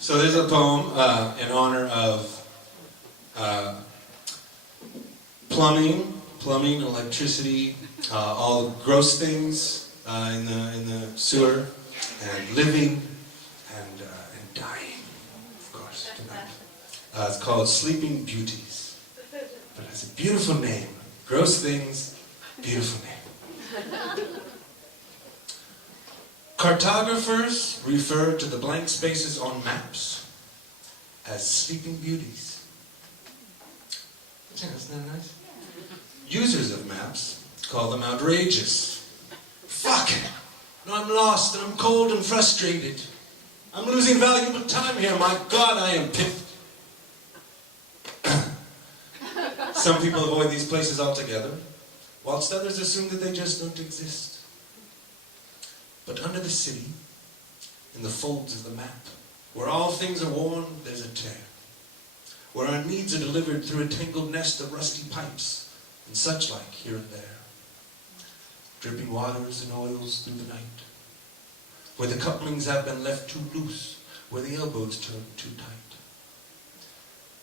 So there's a poem in honor of plumbing, electricity, all gross things in the sewer, and living and dying, of course, tonight. It's called Sleeping Beauties, but it's a beautiful name. Gross things, beautiful name. Cartographers refer to the blank spaces on maps as sleeping beauties. Yeah, isn't that nice? Users of maps call them outrageous. Fuck! No, I'm lost and I'm cold and frustrated. I'm losing valuable time here. My God, I am piffed. Some people avoid these places altogether, whilst others assume that they just don't exist. But under the city, in the folds of the map, where all things are worn, there's a tear. Where our needs are delivered through a tangled nest of rusty pipes and such like here and there. Dripping waters and oils through the night. Where the couplings have been left too loose, where the elbows turn too tight.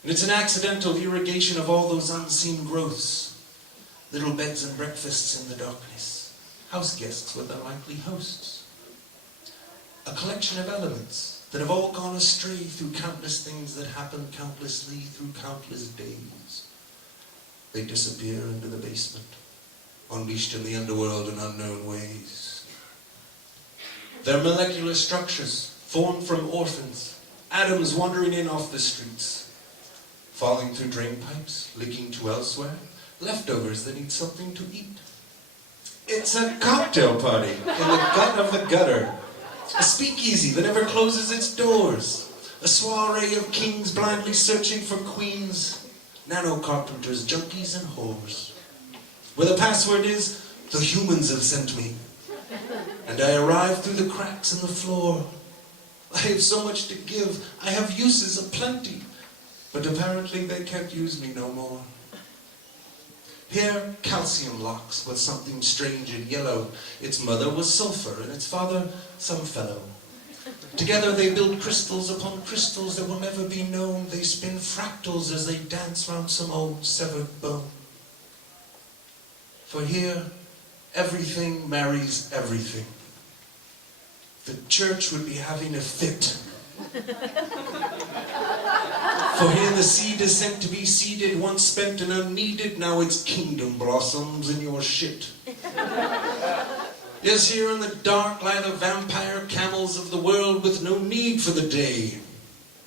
And it's an accidental irrigation of all those unseen growths. Little beds and breakfasts in the darkness. House guests with unlikely hosts. A collection of elements that have all gone astray through countless things that happen countlessly through countless days. They disappear into the basement, unleashed in the underworld in unknown ways. Their molecular structures, formed from orphans, atoms wandering in off the streets, falling through drain pipes, leaking to elsewhere, leftovers that need something to eat. It's a cocktail party in the gut of the gutter. A speakeasy that never closes its doors. A soiree of kings blindly searching for queens. Nano-carpenters, junkies and whores. Where the password is, the humans have sent me. And I arrive through the cracks in the floor. I have so much to give. I have uses aplenty. But apparently they can't use me no more. Here, calcium locks with something strange and yellow. Its mother was sulfur, and its father, some fellow. Together they build crystals upon crystals that will never be known. They spin fractals as they dance round some old severed bone. For here, everything marries everything. The church would be having a fit. For here the seed is sent to be seeded, once spent and unneeded, now its kingdom blossoms in your shit. Yes, here in the dark lie the vampire camels of the world with no need for the day.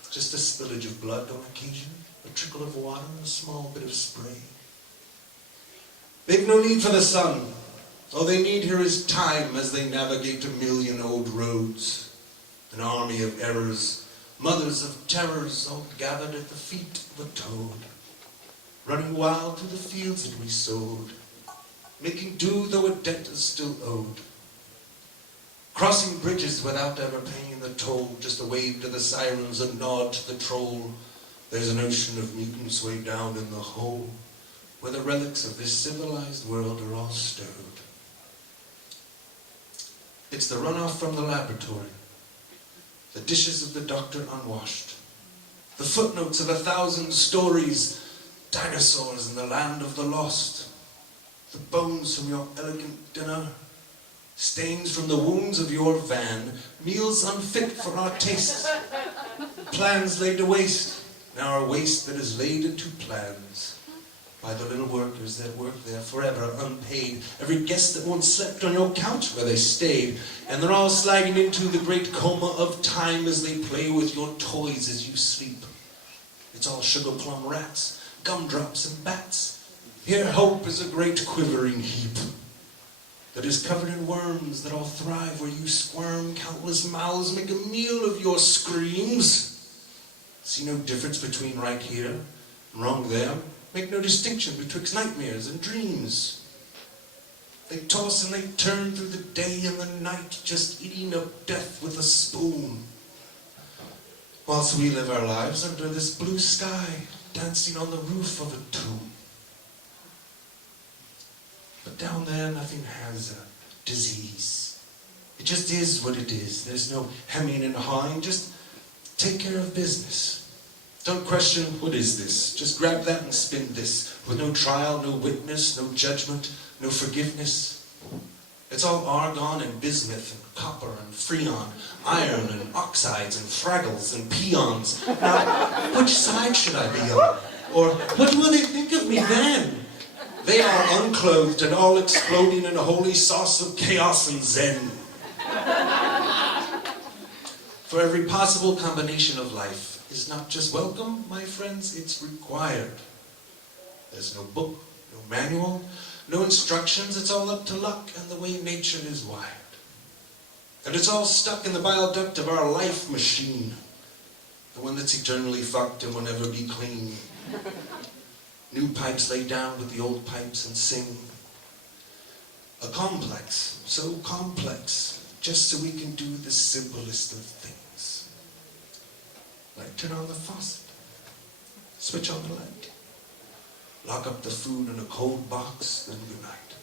Just a spillage of blood on occasion, a trickle of water, a small bit of spray. They've no need for the sun. All they need here is time as they navigate a million old roads. An army of errors, mothers of terrors, all gathered at the feet of a toad, running wild through the fields that we sowed, making do though a debt is still owed, crossing bridges without ever paying the toll, just a wave to the sirens, a nod to the troll. There's an ocean of mutants way down in the hole, where the relics of this civilized world are all stowed. It's the runoff from the laboratory, the dishes of the doctor unwashed, the footnotes of 1,000 stories, dinosaurs in the land of the lost, the bones from your elegant dinner, stains from the wounds of your van, meals unfit for our tastes, plans laid to waste, now our waste that is laid into plans, by the little workers that work there forever unpaid, every guest that once slept on your couch where they stayed, and they're all sliding into the great coma of time as they play with your toys as you sleep. It's all sugar plum rats, gumdrops and bats. Here hope is a great quivering heap that is covered in worms that all thrive where you squirm. Countless mouths make a meal of your screams. See no difference between right here and wrong there. Make no distinction betwixt nightmares and dreams. They toss and they turn through the day and the night, just eating up death with a spoon. Whilst we live our lives under this blue sky, dancing on the roof of a tomb. But down there nothing has a disease. It just is what it is. There's no hemming and hawing, just Take care of business. Don't question, what is this? Just grab that and spin this. With no trial, no witness, no judgment, no forgiveness. It's all argon and bismuth and copper and freon, iron and oxides and fraggles and peons. Now, which side should I be on? Or what will they think of me then? They are unclothed and all exploding in a holy sauce of chaos and zen. For every possible combination of life is not just welcome, my friends, it's required. There's no book, no manual, no instructions, it's all up to luck and the way nature is wired. And it's all stuck in the bile duct of our life machine, the one that's eternally fucked and will never be clean. New pipes lay down with the old pipes and sing. A complex, so complex, just so we can do the simplest of things. Like turn on the faucet, switch on the light, lock up the food in a cold box, then good night.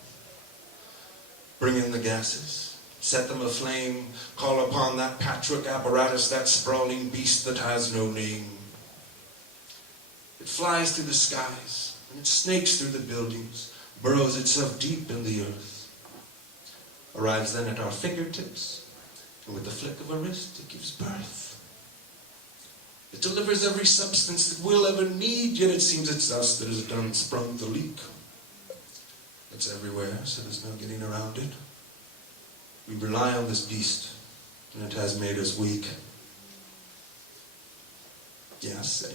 Bring in the gases, set them aflame, call upon that patchwork apparatus, that sprawling beast that has no name. It flies through the skies, and it snakes through the buildings, burrows itself deep in the earth, arrives then at our fingertips, and with the flick of a wrist, it gives birth. It delivers every substance that we'll ever need, yet it seems it's us that has done sprung the leak. It's everywhere, so there's no getting around it. We rely on this beast, and it has made us weak. Yeah, say.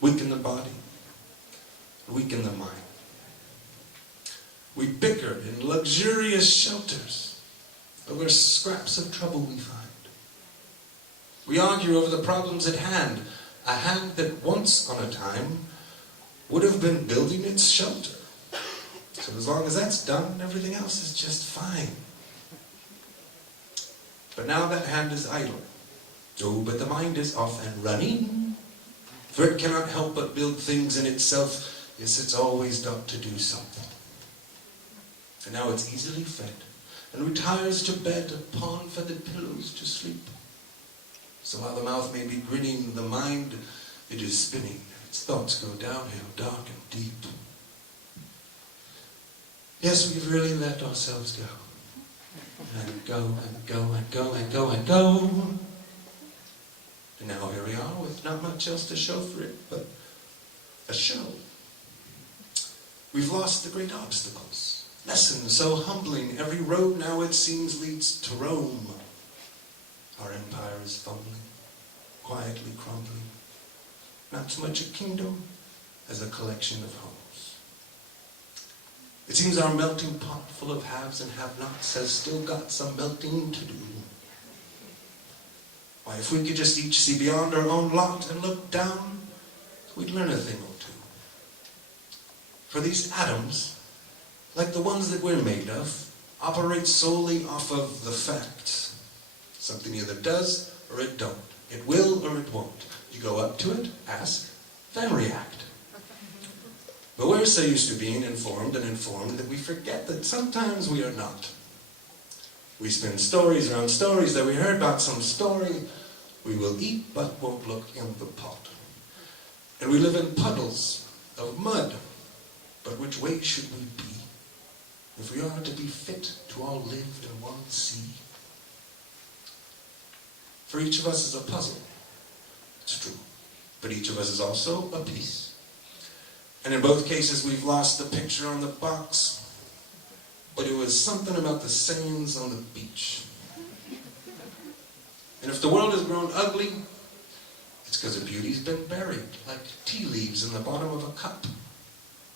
Weak in the body, weak in the mind. We bicker in luxurious shelters over scraps of trouble we find. We argue over the problems at hand, a hand that once on a time would have been building its shelter. So as long as that's done, everything else is just fine. But now that hand is idle. Oh, but the mind is off and running. For it cannot help but build things in itself. Yes, it's always got to do something. And now it's easily fed, and retires to bed upon feathered pillows to sleep. So while the mouth may be grinning, the mind, it is spinning. Its thoughts go downhill, dark and deep. Yes, we've really let ourselves go. And go, and go, and go, and go, and go. And now here we are with not much else to show for it, but a show. We've lost the great obstacles. Lessons so humbling, every road now it seems leads to Rome. Our empire is fumbling, quietly crumbling. Not so much a kingdom as a collection of homes. It seems our melting pot full of haves and have-nots has still got some melting to do. Why, if we could just each see beyond our own lot and look down, we'd learn a thing or two. For these atoms, like the ones that we're made of, operate solely off of the facts. Something either does or it don't. It will or it won't. You go up to it, ask, then react. But we're so used to being informed and informed that we forget that sometimes we are not. We spin stories around stories that we heard about some story. We will eat but won't look in the pot. And we live in puddles of mud. But which way should we be if we are to be fit to all live in one sea? For each of us is a puzzle, it's true. But each of us is also a piece. And in both cases we've lost the picture on the box, but it was something about the sands on the beach. And if the world has grown ugly, it's because the beauty's been buried, like tea leaves in the bottom of a cup.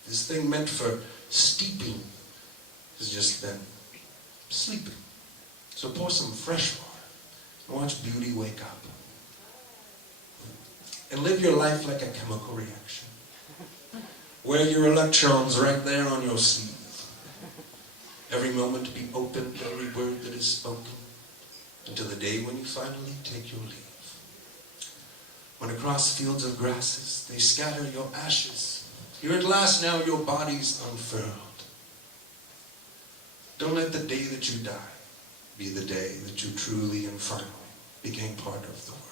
This thing meant for steeping has just been sleeping. So pour some fresh water and watch beauty wake up. And live your life like a chemical reaction. Wear your electrons right there on your sleeve. Every moment to be opened, every word that is spoken, until the day when you finally take your leave. When across fields of grasses they scatter your ashes, here at last now your body's unfurled. Don't let the day that you die be the day that you truly and finally became part of the world.